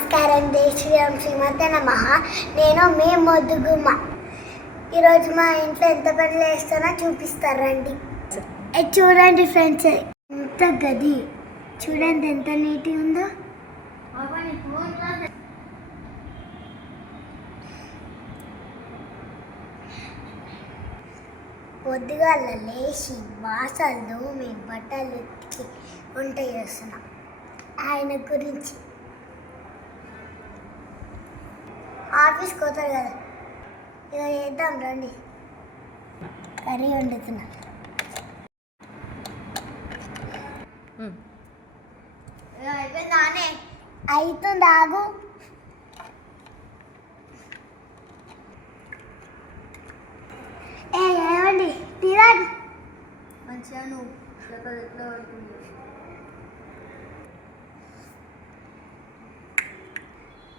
నమస్కారం. జై శ్రీరామ్. శ్రీమతే నమః. నేను మీ మొద్దుగుమ్మ. ఈరోజు మా ఇంట్లో ఎంత పనులు వేస్తానో చూపిస్తారండి. చూడండి ఫ్రెండ్స్, ఎంత గది చూడండి ఎంత నీట్గా ఉందో. పొద్దుగాల లేచి వాసనలు మీ బట్టలు ఉతికి వంట చేస్తున్నాం. ఆయన గురించి ఆఫీస్కి పోతారు కదా, ఇక చేద్దాం రండి. కర్రీ వండుతున్నా. అవుతుంది, ఆగు. ఏమండి తీరాడు మంచిగా నువ్వు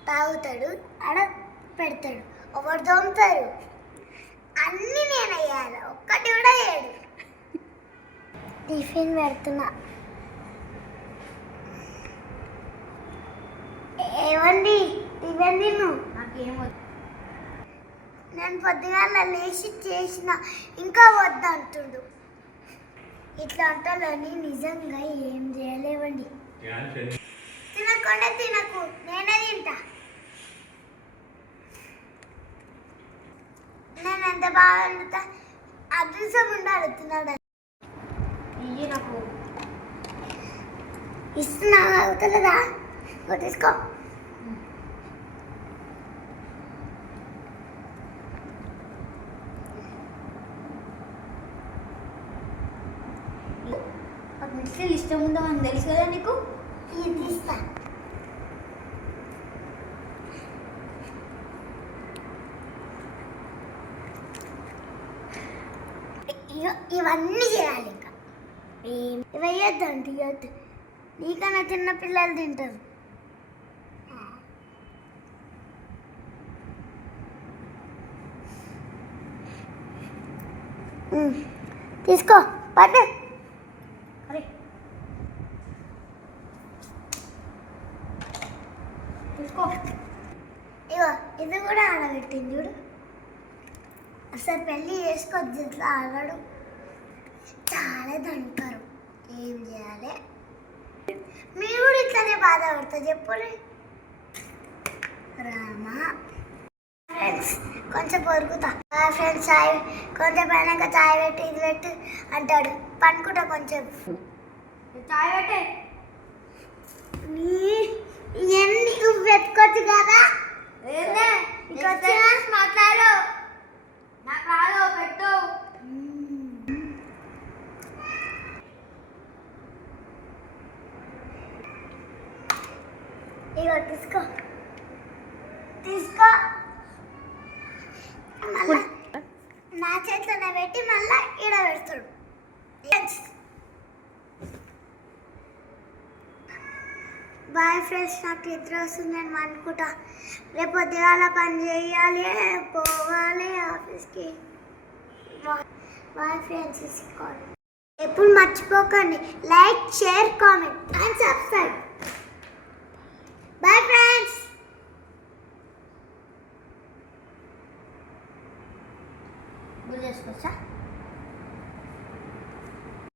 తాగుతాడు, ఆడ పెడతాడు, ఒకటి దోముతారు. అన్నీ నేను అయ్యాను, ఒక్కటి కూడా వేయడు. టిఫిన్ పెడుతున్నా. ఏమండి టిఫిన్ తిను. నాకేమొద్దు, నేను పొద్దుగాల లేచి చేసిన ఇంకా వద్దంటుండు. ఇట్లా అంటాలని నిజంగా ఏం చేయలేవండి. తినకుండా తినకు, నేనే తింటా. నేను ఎంత బాగా వండుతా, అదృష్టం ఉండాలి తినడానికి. ఇవి నాకు ఇస్తున్నా, అవుతుందా? తీసుకో. మిక్సీలు ఇష్టం ఉందో అని తెలుసు కదా నీకు. ఇది తీస్తా. ఇవన్నీ చేయాలి. ఇంకా ఇవేయద్దండి, ఇవ్వద్దు. నీకన్నా చిన్న పిల్లలు తింటారు. తీసుకో, పట్టు. తీసుకో. ఇగో ఇది కూడా ఆడబెట్టింది చూడు. అసలు పెళ్ళి చేసుకోవద్దు, ఇట్లా ఆడడు. చాలా దంటారు. ఏం చేయాలి? మీరు కూడా ఇట్లానే బాధపడతారు, చెప్పులే రామా. ఫ్రెండ్స్ కొంచెం పొరుగుతా. ఫ్రెండ్స్ చాయ్ కొంచెం పైన చాయ్ పెట్టి ఇది పెట్టు అంటాడు. పనుకుంటా కొంచెం. చాయ్ పెట్టే ఇవన్నీ నువ్వు పెట్టుకోవచ్చు కదా. మాట్లాడు, నాకు రాదు, పెట్టు. ఇగో తీసుకో, తీసుకో. మళ్ళా నా చేతిలో పెట్టి మళ్ళా ఈడ పెడతాడు. బాయ్ ఫ్రెండ్స్, నాకు నిద్ర వస్తుంది, నేను అనుకుంటా. రేపు పొద్దుగాల పని చేయాలి, పోవాలి ఆఫీస్కి. Bye friends. ఎప్పుడు మర్చిపోకండి, like, share, comment and subscribe.